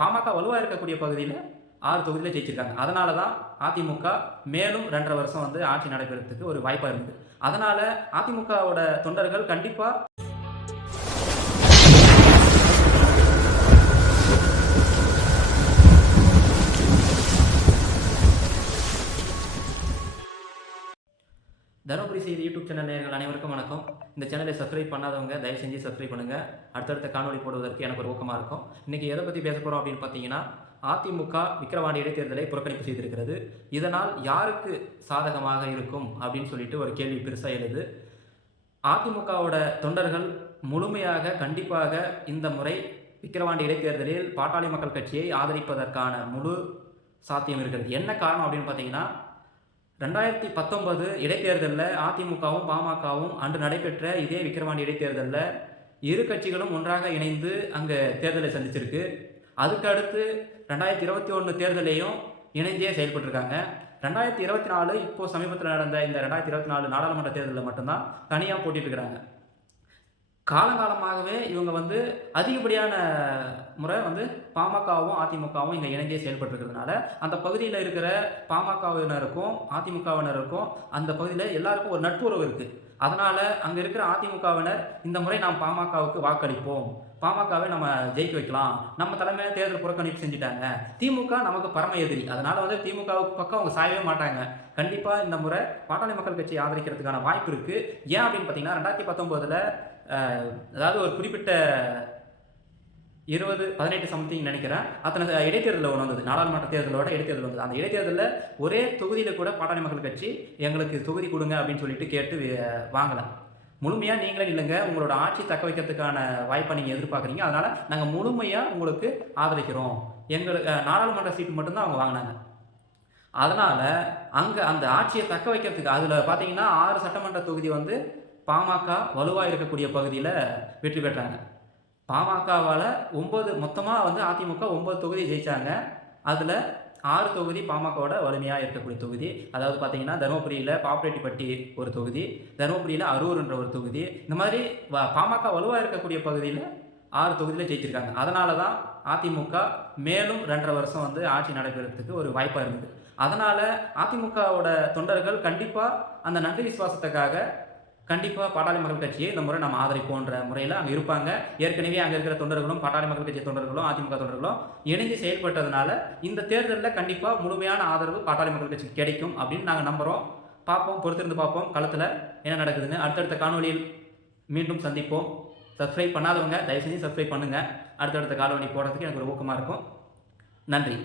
பாமக வலுவாக இருக்கக்கூடிய பகுதியில் ஆறு தொகுதியில் ஜெயிச்சிருக்காங்க. அதனால தான் அதிமுக மேலும் ரெண்டரை வருஷம் வந்து ஆட்சி நடைபெறத்துக்கு ஒரு வாய்ப்பாக இருக்குது அதனால் அதிமுகவோட தொண்டர்கள் கண்டிப்பாக தருமபுரி செய்தி யூடியூப் சேனல் நேர்கள் அனைவருக்கும் வணக்கம். இந்த சேனலை சப்ஸ்கிரைப் பண்ணாதவங்க தயவு செஞ்சு சப்ஸ்கிரைப் பண்ணுங்கள் அடுத்தடுத்த காணொளி போடுவதற்கு எனக்கு ஒரு ஊக்கமாக இருக்கும். இன்றைக்கி எதை பற்றி பேச போகிறோம் அப்படின்னு பார்த்தீங்கன்னா அதிமுக விக்கிரவாண்டி இடைத்தேர்தலை புறக்கணிப்பு செய்திருக்கிறது. இதனால் யாருக்கு சாதகமாக இருக்கும் அப்படின்னு சொல்லிட்டு ஒரு கேள்வி பெருசாக எழுது. அதிமுகவோட தொண்டர்கள் முழுமையாக கண்டிப்பாக இந்த முறை விக்கிரவாண்டி இடைத்தேர்தலில் பாட்டாளி மக்கள் கட்சியை ஆதரிப்பதற்கான முழு சாத்தியம் இருக்கிறது. என்ன காரணம் அப்படின்னு பார்த்தீங்கன்னா ரெண்டாயிரத்தி பத்தொன்பது இடைத்தேர்தலில் அதிமுகவும் பாமகவும் அன்று நடைபெற்ற இதே விக்கிரவாண்டி இடைத்தேர்தலில் இரு கட்சிகளும் ஒன்றாக இணைந்து அங்கே தேர்தலை சந்திச்சிருக்கு. அதுக்கு அடுத்து ரெண்டாயிரத்தி இருபத்தி ஒன்று தேர்தலையும் இணைந்தே செயல்பட்டிருக்காங்க. ரெண்டாயிரத்தி இருபத்தி நாலு இப்போது சமீபத்தில் நடந்த இந்த ரெண்டாயிரத்தி இருபத்தி நாலு நாடாளுமன்ற தேர்தலில் மட்டும்தான் தனியாக போட்டிட்டு இருக்கிறாங்க காலங்காலமாகவே இவங்க வந்து அதிகப்படியான முறை வந்து பாமகவும் அதிமுகவும் இங்கே இணைந்தே செயல்பட்டுருக்கிறதுனால அந்த பகுதியில் இருக்கிற பாமகவினருக்கும் அதிமுகவினருக்கும் அந்த பகுதியில் எல்லாருக்கும் ஒரு நட்புறவு இருக்குது அதனால் அங்கே இருக்கிற அதிமுகவினர் இந்த முறை நாம் பாமகவுக்கு வாக்களிப்போம். பாமகவை நம்ம ஜெயிக்க வைக்கலாம். நம்ம தலைமையில தேர்தல் புறக்கணிப்பு செஞ்சுட்டாங்க. திமுக நமக்கு பரம எதிரி. அதனால வந்து திமுகவுக்கு பக்கம் அவங்க சாயவே மாட்டாங்க. கண்டிப்பாக இந்த முறை பாட்டாளி மக்கள் கட்சியை ஆதரிக்கிறதுக்கான வாய்ப்பு இருக்குது ஏன் அப்படின்னு பார்த்தீங்கன்னா ரெண்டாயிரத்தி பத்தொம்போதில் அதாவது ஒரு குறிப்பிட்ட இருபது பதினெட்டு சம்திங் நினைக்கிறேன் அத்தனை இடைத்தேர்தலில் ஒன்று வந்தது. நாடாளுமன்ற தேர்தலோட இடைத்தேர்தல் வந்தது. அந்த இடைத்தேர்தலில் ஒரே தொகுதியில் கூட பாட்டாளி மக்கள் கட்சி எங்களுக்கு தொகுதி கொடுங்க அப்படின்னு சொல்லிட்டு கேட்டு வாங்கலை. முழுமையாக நீங்களே இல்லைங்க உங்களோட ஆட்சி தக்க வைக்கிறதுக்கான வாய்ப்பை நீங்கள் எதிர்பார்க்குறீங்க. அதனால் நாங்கள் முழுமையாக உங்களுக்கு ஆதரிக்கிறோம். எங்களுக்கு நாடாளுமன்ற சீட்டு மட்டும்தான் அவங்க வாங்கினாங்க. அதனால் அங்கே அந்த ஆட்சியை தக்க வைக்கிறதுக்கு அதில் பார்த்தீங்கன்னா ஆறு சட்டமன்ற தொகுதி வந்து பாமக வலுவாக இருக்கக்கூடிய பகுதியில் வெற்றி பெற்றாங்க. பாமகவால் ஒம்பது மொத்தமாக வந்து அதிமுக ஒம்பது தொகுதி ஜெயிச்சாங்க. அதில் ஆறு தொகுதி பாமகவோட வலிமையாக இருக்கக்கூடிய தொகுதி. அதாவது பார்த்தீங்கன்னா தருமபுரியில் பாப்பரெட்டிப்பட்டி ஒரு தொகுதி தருமபுரியில் அரூர்ன்ற ஒரு தொகுதி. இந்த மாதிரி வ- பாமக வலுவாக இருக்கக்கூடிய பகுதியில் ஆறு தொகுதியில் ஜெயிச்சிருக்காங்க. அதனால தான் அதிமுக மேலும் ரெண்டரை வருஷம் வந்து ஆட்சி நடைபெறத்துக்கு ஒரு வாய்ப்பாக இருந்தது. அதனால் அதிமுகவோட தொண்டர்கள் கண்டிப்பாக அந்த நன்றி விசுவாசத்துக்காக கண்டிப்பாக பாட்டாளி மக்கள் கட்சியை இந்த முறை நம்ம ஆதரிப்போன்ற முறையில் அங்கே இருப்பாங்க. ஏற்கனவே அங்கே இருக்கிற தொண்டர்களும் பாட்டாளி மக்கள் கட்சி தொண்டர்களும் அதிமுக தொண்டர்களும் இணைந்து செயல்பட்டதுனால இந்த தேர்தலில் கண்டிப்பாக முழுமையான ஆதரவு பாட்டாளி மக்கள் கட்சிக்கு கிடைக்கும் அப்படின்னு நாங்கள் நம்புகிறோம் பார்ப்போம் பொறுத்திருந்து பார்ப்போம். களத்தில் என்ன நடக்குதுன்னு அடுத்தடுத்த காணொலியில் மீண்டும் சந்திப்போம். சப்ஸ்கிரைப் பண்ணாதவங்க தயவு செஞ்சு சப்ஸ்கிரைப் பண்ணுங்கள் அடுத்தடுத்த காணொளி போடுறதுக்கு எனக்கு ஒரு ஊக்கமாக இருக்கும். நன்றி.